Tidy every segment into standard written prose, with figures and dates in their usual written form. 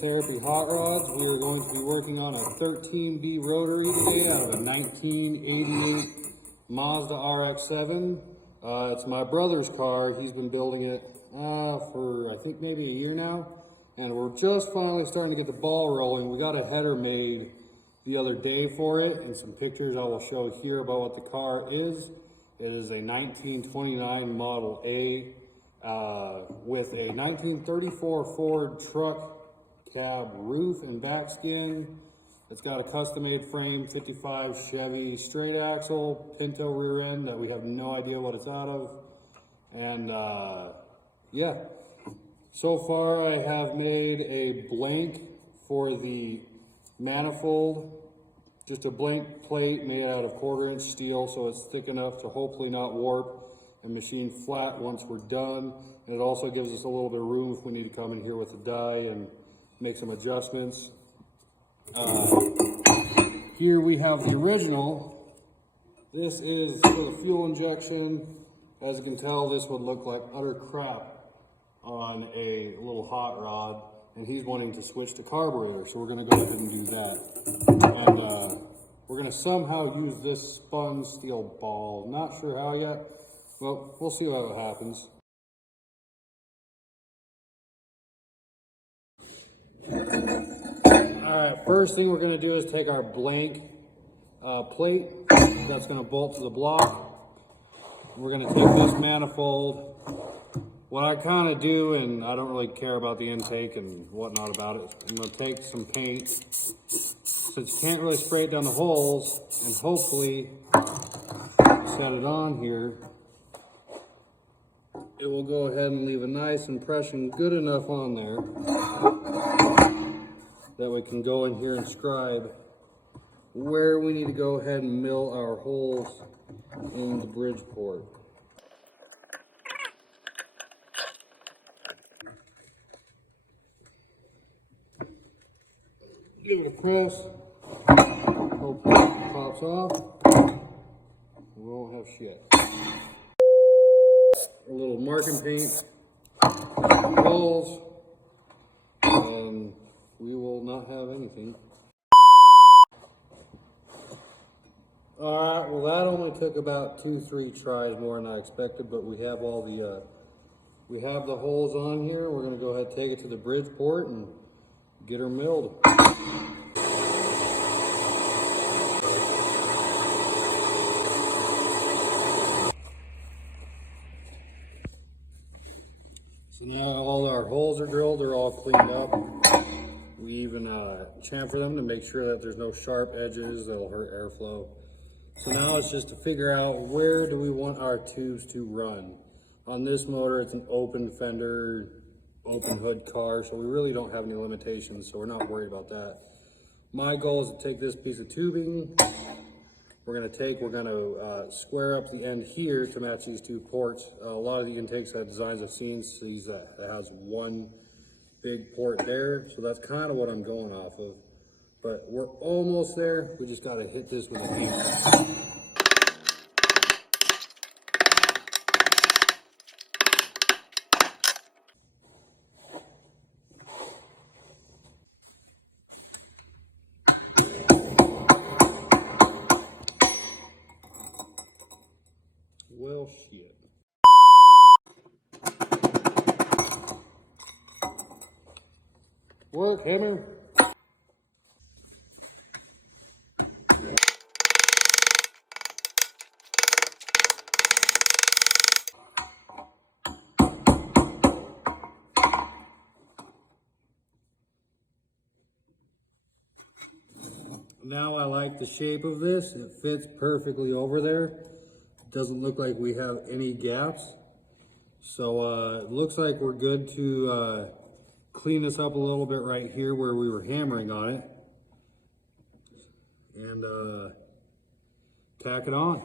Therapy hot rods. We are going to be working on a 13B rotary today out of a 1988 Mazda RX-7. It's my brother's car. He's been building it for I think maybe a year now, and we're just finally starting to get the ball rolling. We got a header made the other day for it, and some pictures I will show here about what the car is. It is a 1929 Model A with a 1934 Ford truck cab roof and back skin. It's got a custom-made frame, 55 Chevy straight axle, Pinto rear end that we have no idea what it's out of. And yeah, so far I have made a blank for the manifold, just a blank plate made out of 1/4-inch steel, so it's thick enough to hopefully not warp and machine flat once we're done. And it also gives us a little bit of room if we need to come in here with a die and make some adjustments. Here we have the original. This is for the fuel injection. As you can tell, this would look like utter crap on a little hot rod, and he's wanting to switch to carburetor, so we're going to go ahead and do that. And we're going to somehow use this spun steel ball. Not sure how yet. Well, we'll see what happens. Alright, first thing we're going to do is take our blank plate that's going to bolt to the block. We're going to take this manifold. What I kind of do, and I don't really care about the intake and whatnot about it, I'm going to take some paint, since you can't really spray it down the holes, and hopefully set it on here. It will go ahead and leave a nice impression, good enough on there that we can go in here and scribe where we need to go ahead and mill our holes in the bridge port. Give it a press, hopefully it pops off. We won't have shit. A little marking paint, holes, and we will not have anything. Alright, well that only took about 2-3 tries more than I expected, but we have all the we have the holes on here. We're going to go ahead and take it to the bridge port and get her milled. So now all our holes are drilled, they're all cleaned up. We even chamfer them to make sure that there's no sharp edges that'll hurt airflow. So now it's just to figure out where do we want our tubes to run. On this motor, it's an open fender, open hood car, so we really don't have any limitations, so we're not worried about that. My goal is to take this piece of tubing. We're going to square up the end here to match these two ports. A lot of the intakes that designs I've seen sees that it has one big port there, so that's kind of what I'm going off of. But we're almost there. We just got to hit this with a hammer. Well, shit. Work, hammer. Now I like the shape of this. It fits perfectly over there. It doesn't look like we have any gaps. So it looks like we're good to clean this up a little bit right here where we were hammering on it. And tack it on.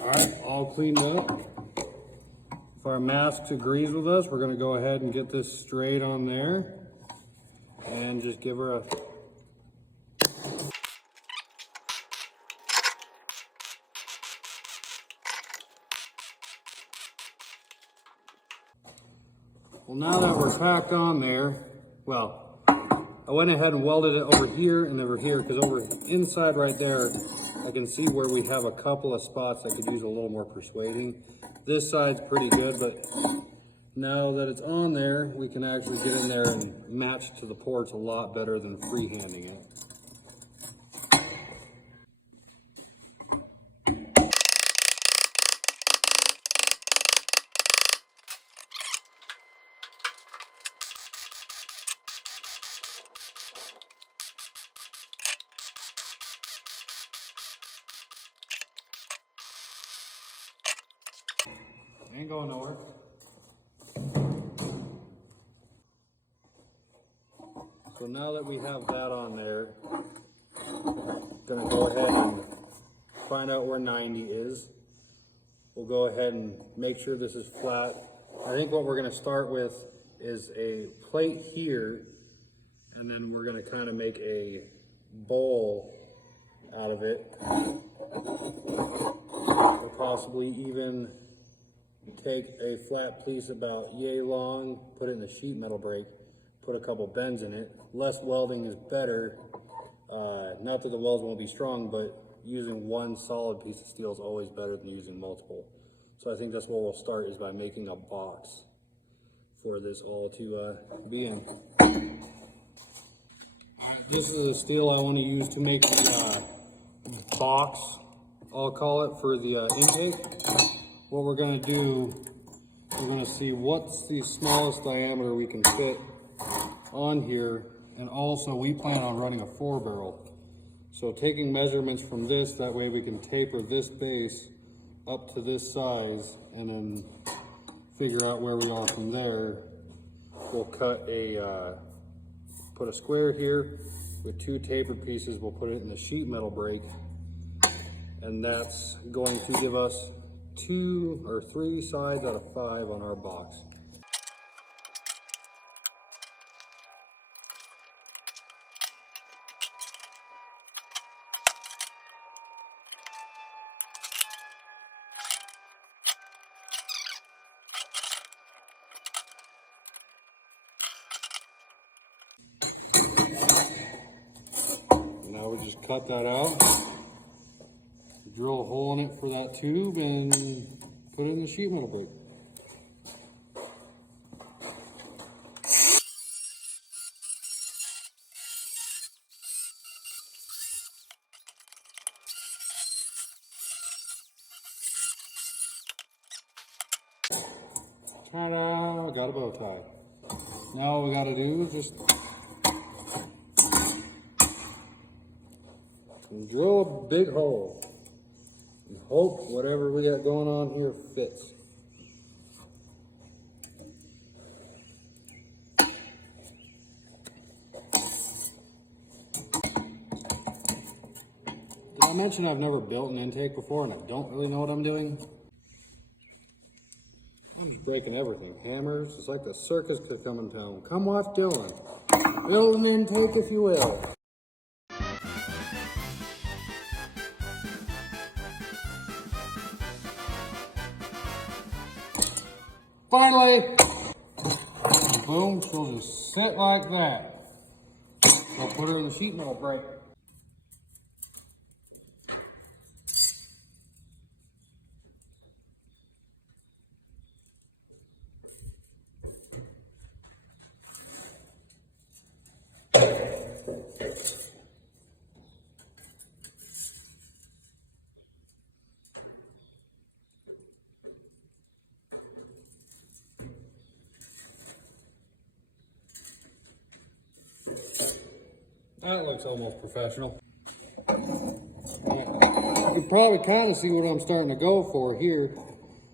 All right, all cleaned up. If our mask agrees with us, we're gonna go ahead and get this straight on there and just give her a Well, now that we're tacked on there, well, I went ahead and welded it over here and over here, because over inside right there, I can see where we have a couple of spots that could use a little more persuading. This side's pretty good, but now that it's on there, we can actually get in there and match to the ports a lot better than freehanding it. Ain't going nowhere. So now that we have that on there, gonna go ahead and find out where 90 is. We'll go ahead and make sure this is flat. I think what we're gonna start with is a plate here, and then we're gonna kind of make a bowl out of it. Or possibly even take a flat piece about yay long, put it in the sheet metal brake, put a couple bends in it. Less welding is better. Not that the welds won't be strong, but using one solid piece of steel is always better than using multiple. So I think that's where we'll start, is by making a box for this all to be in. This is the steel I want to use to make the box, I'll call it, for the intake. What we're going to do, we're going to see what's the smallest diameter we can fit on here, and also we plan on running a 4-barrel. So taking measurements from this, that way we can taper this base up to this size, and then figure out where we are from there. We'll cut a, put a square here with 2 tapered pieces. We'll put it in the sheet metal brake, and that's going to give us 2 or 3 sides out of 5 on our box. Now we just cut that out, drill a hole in it for that tube, and put it in the sheet metal brake. Ta-da! Got a bow tie. Now all we got to do is just drill a big hole and hope whatever we got going on here fits. Did I mention I've never built an intake before and I don't really know what I'm doing? I'm just breaking everything. Hammers, it's like the circus could come in town. Come watch Dylan. Build an intake if you will. Finally, boom, she'll just sit like that. I'll put her in the sheet metal brake. That looks almost professional. You can probably kind of see what I'm starting to go for here.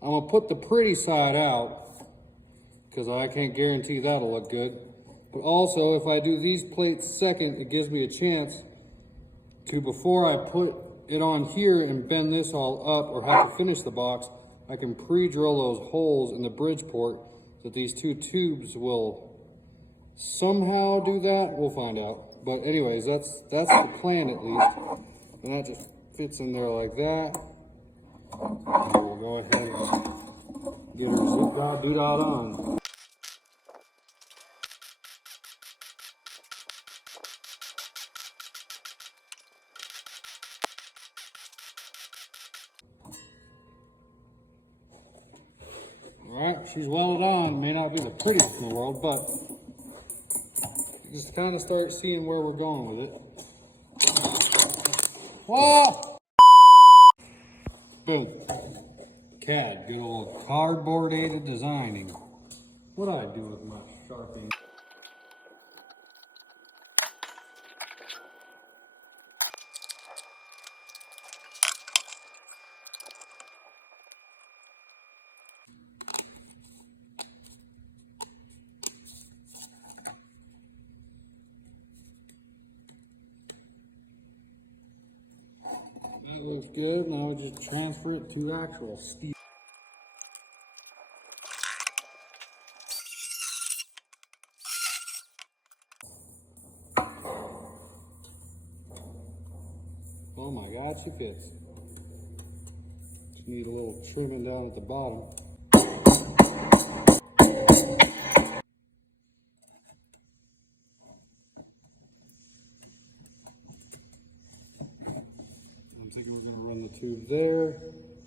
I'm going to put the pretty side out because I can't guarantee that'll look good. But also, if I do these plates second, it gives me a chance to, before I put it on here and bend this all up or have to finish the box, I can pre-drill those holes in the bridge port that these 2 tubes will somehow do that. We'll find out. But anyways, that's the plan at least. And that just fits in there like that. And we'll go ahead and get her zip dot, do dot on. All right, she's welded on. May not be the prettiest in the world, but just kind of start seeing where we're going with it. Whoa! Boom. CAD, good old cardboard aided designing. What do I do with my Sharpie? That looks good. Now we just transfer it to actual steel. Oh my God, she fits. Just need a little trimming down at the bottom. I think we're gonna run the tube there,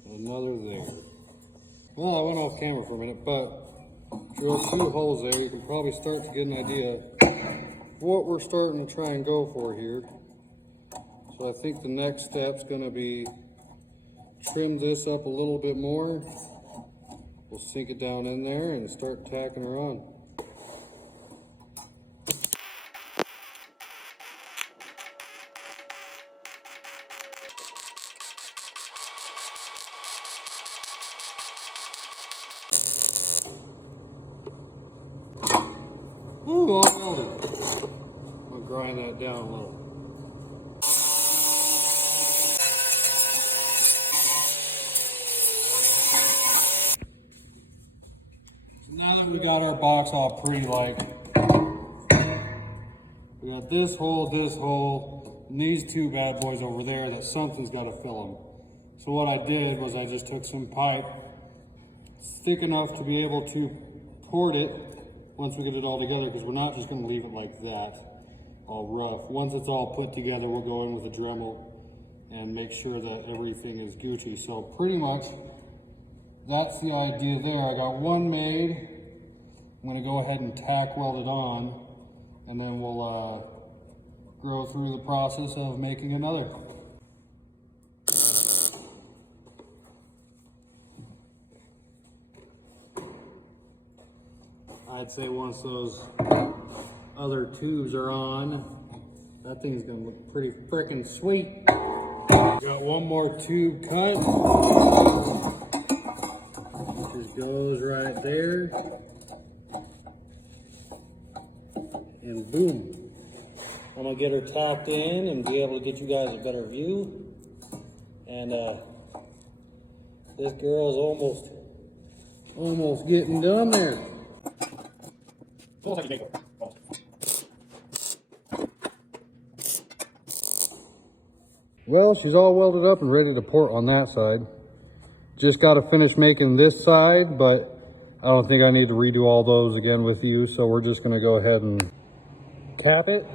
another there. Well, I went off camera for a minute, but drill 2 holes there. You can probably start to get an idea of what we're starting to try and go for here. So I think the next step's gonna be trim this up a little bit more. We'll sink it down in there and start tacking her on. Ooh, all welded. I'm gonna grind that down a little. Now that we got our box all pretty, like, we got this hole, and these 2 bad boys over there that something's got to fill them. So what I did was I just took some pipe thick enough to be able to port it once we get it all together, because we're not just going to leave it like that, all rough. Once it's all put together, we'll go in with a Dremel and make sure that everything is Gucci. So pretty much that's the idea there. I got one made. I'm going to go ahead and tack weld it on, and then we'll go through the process of making another. I'd say once those other tubes are on, that thing's gonna look pretty frickin' sweet. Got one more tube cut. Just goes right there. And boom. I'm gonna get her tacked in and be able to get you guys a better view. And this girl's almost getting done there. Well, she's all welded up and ready to port on that side. Just got to finish making this side, but I don't think I need to redo all those again with you, so we're just going to go ahead and cap it,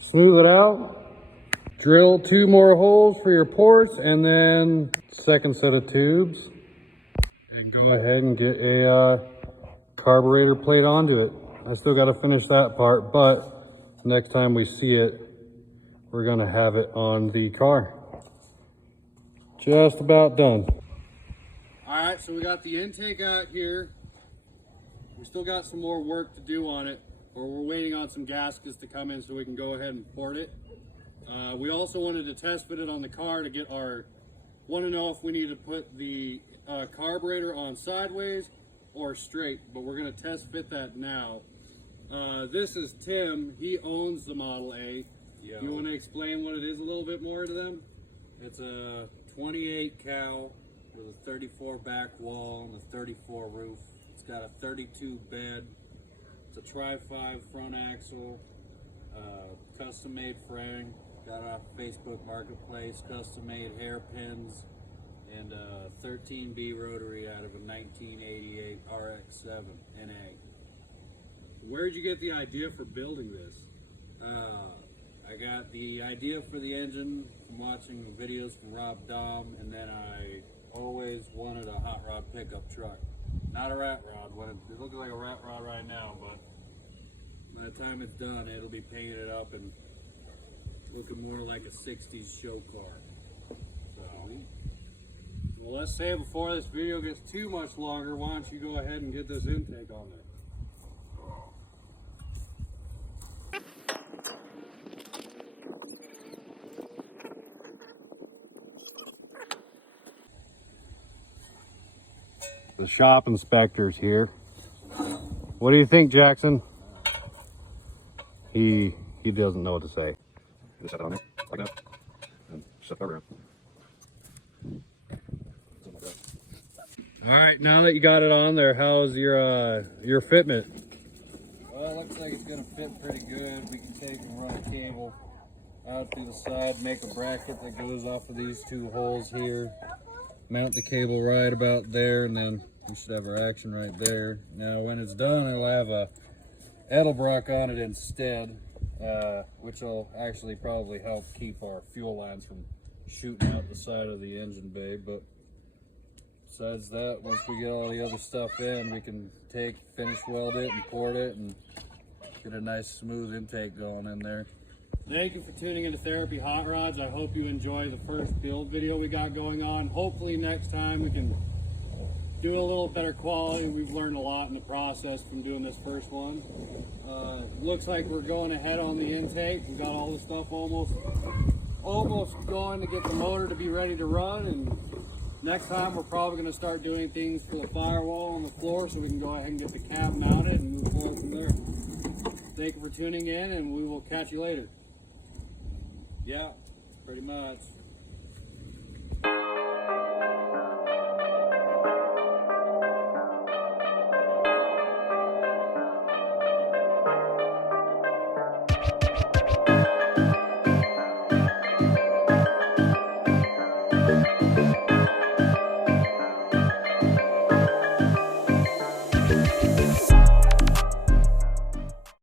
smooth it out, drill 2 more holes for your ports, and then second set of tubes, and go ahead and get a carburetor plate onto it. I still got to finish that part, but next time we see it, we're gonna have it on the car. Just about done. All right, so we got the intake out here. We still got some more work to do on it, or we're waiting on some gaskets to come in so we can go ahead and port it. We also wanted to test fit it on the car to get want to know if we need to put the carburetor on sideways or straight, but we're gonna test fit that now. This is Tim, he owns the Model A. Yeah. You want to explain what it is a little bit more to them? It's a 28 cow with a 34 back wall and a 34 roof. It's got a 32 bed. It's a Tri-5 front axle, custom made frame, got it off Facebook Marketplace, custom made hairpins, and a 13B rotary out of a 1988 RX-7 NA. Where did you get the idea for building this? I got the idea for the engine from watching videos from Rob Dahm, and then I always wanted a hot rod pickup truck. Not a rat rod. It looks like a rat rod right now, but by the time it's done, it'll be painted up and looking more like a 60s show car. So, well, let's say before this video gets too much longer, why don't you go ahead and get this intake on there. The shop inspector's here. What do you think, Jackson? He doesn't know what to say. Just set that on there, like that, and set the carburetor. Something like that. All right, now that you got it on there, how's your fitment? Well, it looks like it's gonna fit pretty good. We can take and run a cable out through the side, make a bracket that goes off of these two holes here. Mount the cable right about there, and then we should have our action right there. Now, when it's done, it'll have a Edelbrock on it instead, which will actually probably help keep our fuel lines from shooting out the side of the engine bay. But besides that, once we get all the other stuff in, we can finish weld it and port it and get a nice smooth intake going in there. Thank you for tuning into Therapy Hot Rods. I hope you enjoy the first build video we got going on. Hopefully next time we can do a little better quality. We've learned a lot in the process from doing this first one. Looks like we're going ahead on the intake. We got all the stuff almost going to get the motor to be ready to run, and next time we're probably going to start doing things for the firewall on the floor so we can go ahead and get the cab mounted and move forward from there. Thank you for tuning in, and we will catch you later. Yeah, pretty much.